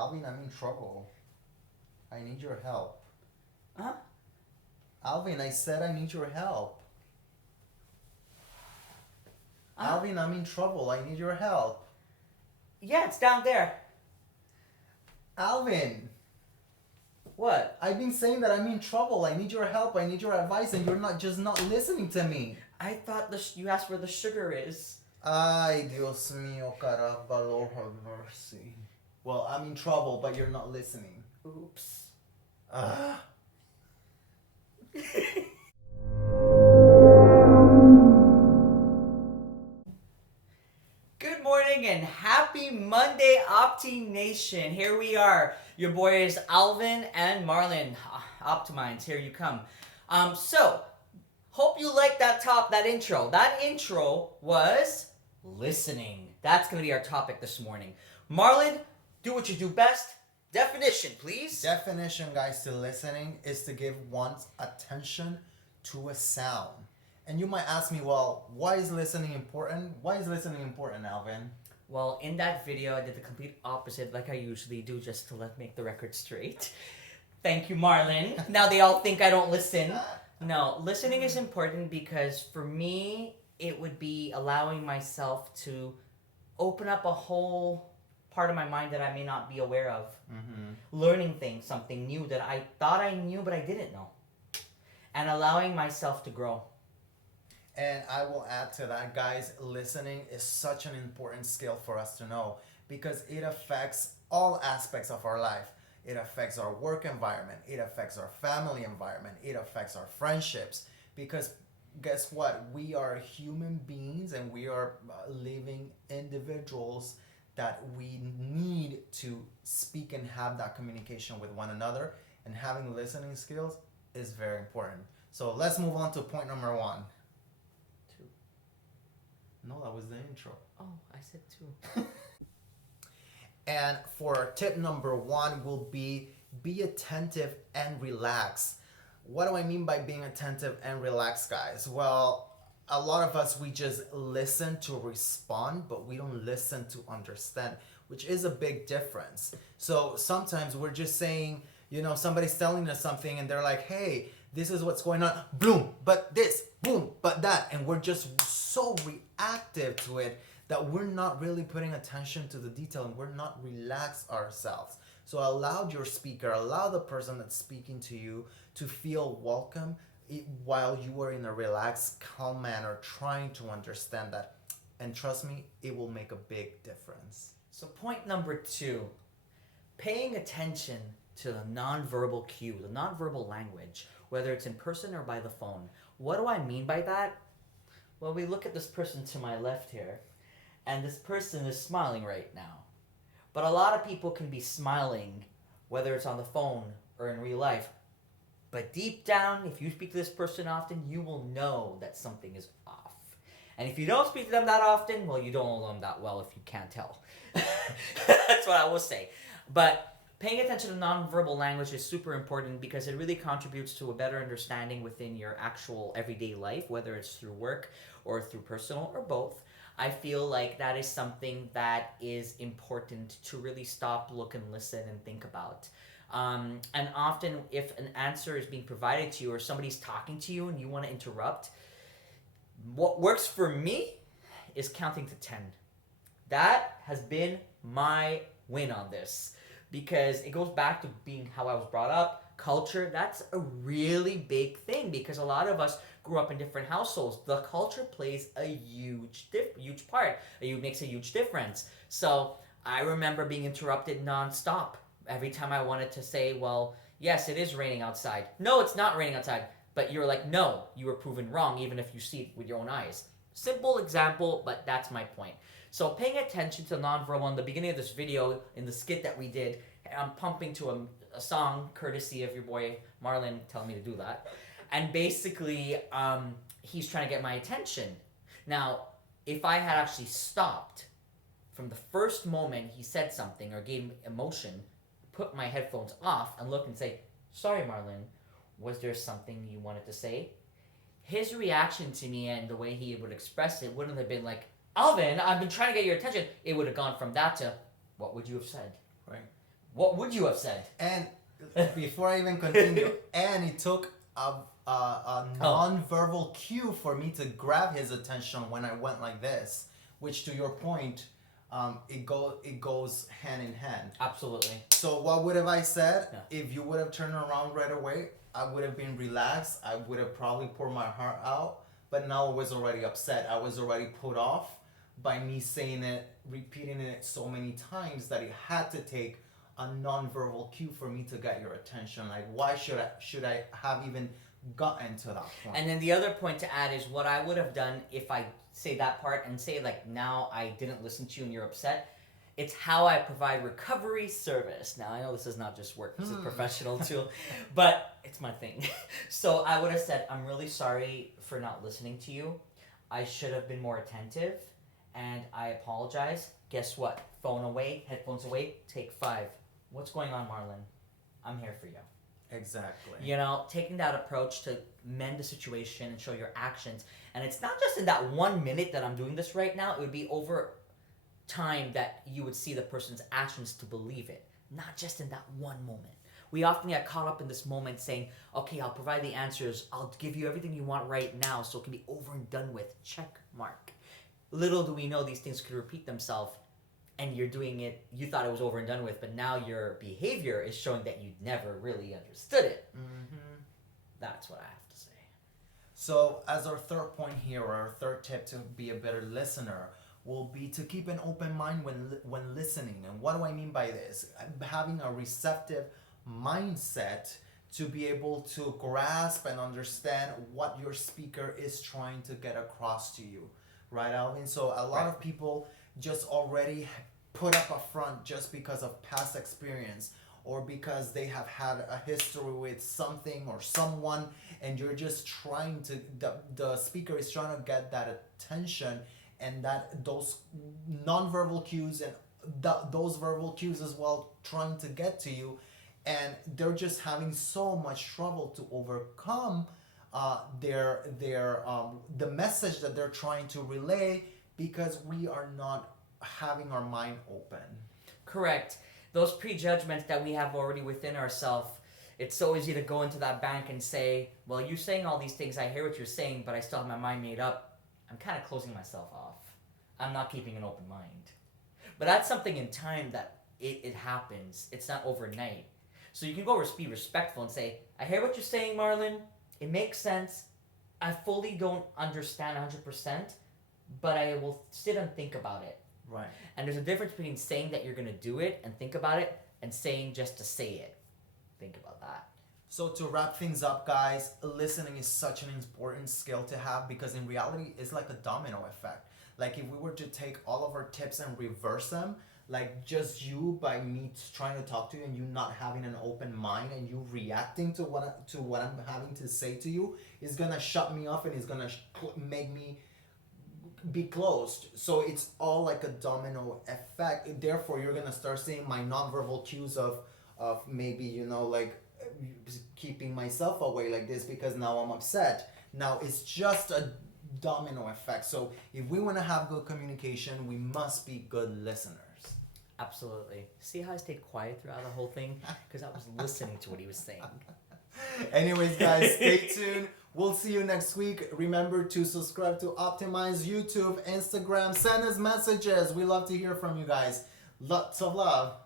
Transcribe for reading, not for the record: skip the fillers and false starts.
Alvin, I'm in trouble. I need your help. Huh? Alvin, I said I need your help. Uh-huh. Alvin, I'm in trouble. I need your help. Yeah, it's down there. Alvin, What? I've been saying that I'm in trouble. I need your help. I need your advice, and you're not listening to me. I thought you asked where the sugar is. Ay, Dios mío, caramba, Lord have mercy. Well, I'm in trouble, but you're not listening. Oops. Ah. Good morning and happy Monday, Opti Nation. Here we are. Your boys Alvin and Marlon. Optimize, here you come. So, hope you like that intro. That intro was listening. That's going to be our topic this morning. Marlon, do what you do best. Definition, please. Definition, guys, to listening is to give one's attention to a sound. And you might ask me, well, why is listening important? Why is listening important, Alvin? Well, in that video, I did the complete opposite, like I usually do, just to make the record straight. Thank you, Marlon. Now they all think I don't listen. No, listening is important because for me, it would be allowing myself to open up a whole part of my mind that I may not be aware of. Mm-hmm. Learning things, something new that I thought I knew but I didn't know. And allowing myself to grow. And I will add to that, guys, listening is such an important skill for us to know because it affects all aspects of our life. It affects our work environment. It affects our family environment. It affects our friendships. Because guess what? We are human beings and we are living individuals that we need to speak and have that communication with one another. And having listening skills is very important. So let's move on to point number 1. 2. No, that was the intro. Oh, I said 2. And for tip number 1 will be attentive and relax. What do I mean by being attentive and relaxed, guys? Well, a lot of us, we just listen to respond, but we don't listen to understand, which is a big difference. So sometimes we're just saying, somebody's telling us something and they're like, hey, this is what's going on, boom, but this, boom, but that. And we're just so reactive to it that we're not really putting attention to the detail and we're not relaxed ourselves. So allow your speaker, allow the person that's speaking to you to feel welcome while you are in a relaxed, calm manner trying to understand that. And trust me, it will make a big difference. So point number 2, paying attention to the nonverbal cue, the nonverbal language, whether it's in person or by the phone. What do I mean by that? Well, we look at this person to my left here, and this person is smiling right now. But a lot of people can be smiling, whether it's on the phone or in real life. But deep down, if you speak to this person often, you will know that something is off. And if you don't speak to them that often, well, you don't know them that well if you can't tell. That's what I will say. But paying attention to nonverbal language is super important because it really contributes to a better understanding within your actual everyday life, whether it's through work or through personal or both. I feel like that is something that is important to really stop, look, and listen and think about. And often if an answer is being provided to you or somebody's talking to you and you want to interrupt, what works for me is counting to 10. That has been my win on this because it goes back to being how I was brought up. Culture, that's a really big thing because a lot of us grew up in different households. The culture plays a huge part. It makes a huge difference. So I remember being interrupted nonstop every time I wanted to say, well, yes, it is raining outside. No, it's not raining outside. But you're like, no, you were proven wrong even if you see it with your own eyes. Simple example, but that's my point. So paying attention to nonverbal in the beginning of this video, in the skit that we did, I'm pumping to a song courtesy of your boy Marlon telling me to do that. And basically, he's trying to get my attention. Now, if I had actually stopped from the first moment he said something or gave emotion, put my headphones off and look and say, sorry, Marlon, was there something you wanted to say? His reaction to me and the way he would express it wouldn't have been like, Alvin, I've been trying to get your attention. It would have gone from that to, what would you have said? Right. What would you have said? And before I even continue, and it took a non-verbal cue for me to grab his attention when I went like this, which to your point, it goes hand in hand. Absolutely. So what would have I said? If you would have turned around right away, I would have been relaxed. I would have probably poured my heart out. But now I was already upset. I was already put off by me saying it, repeating it so many times that it had to take a non-verbal cue for me to get your attention. Like, why should I have even gotten to that point? And then the other point to add is what I would have done if I say that part and say, like, now I didn't listen to you and you're upset. It's how I provide recovery service. Now, I know this is not just work, this is professional too, but it's my thing. So I would have said, I'm really sorry for not listening to you. I should have been more attentive, and I apologize. Guess what? Phone away, headphones away, take 5. What's going on, Marlon? I'm here for you. Exactly. You know, taking that approach to mend the situation and show your actions. And it's not just in that 1 minute that I'm doing this right now. It would be over time that you would see the person's actions to believe it, not just in that one moment. We often get caught up in this moment saying, okay, I'll provide the answers, I'll give you everything you want right now so it can be over and done with, check mark. Little do we know these things could repeat themselves, and you're doing it, you thought it was over and done with, but now your behavior is showing that you never really understood it. That's what I have to say. So as our third point here, or our third tip to be a better listener, will be to keep an open mind when listening. And what do I mean by this? Having a receptive mindset to be able to grasp and understand what your speaker is trying to get across to you, right, Alvin? So a lot of people just already put up a front just because of past experience, or because they have had a history with something or someone, and you're just trying to, the speaker is trying to get that attention, and that those non-verbal cues and those verbal cues as well trying to get to you, and they're just having so much trouble to overcome the message that they're trying to relay, because we are not having our mind open. Correct. Those prejudgments that we have already within ourselves, it's so easy to go into that bank and say, well, you're saying all these things, I hear what you're saying, but I still have my mind made up. I'm kind of closing myself off. I'm not keeping an open mind. But that's something in time that it happens. It's not overnight. So you can go be respectful and say, I hear what you're saying, Marlon. It makes sense. I fully don't understand 100%, but I will sit and think about it. Right. And there's a difference between saying that you're going to do it and think about it, and saying just to say it. Think about that. So to wrap things up, guys, listening is such an important skill to have, because in reality, it's like a domino effect. Like if we were to take all of our tips and reverse them, like just you, by me trying to talk to you and you not having an open mind and you reacting to what I'm having to say to you, is gonna shut me off and is gonna make me be closed. So it's all like a domino effect. Therefore, you're gonna start seeing my nonverbal cues of maybe, you know, like keeping myself away like this because now I'm upset. Now it's just a domino effect. So if we want to have good communication, we must be good listeners. Absolutely. See how I stayed quiet throughout the whole thing? Because I was listening to what he was saying. Anyways, guys, stay tuned. We'll see you next week. Remember to subscribe to Optimize YouTube, Instagram. Send us messages. We love to hear from you guys. Lots of love.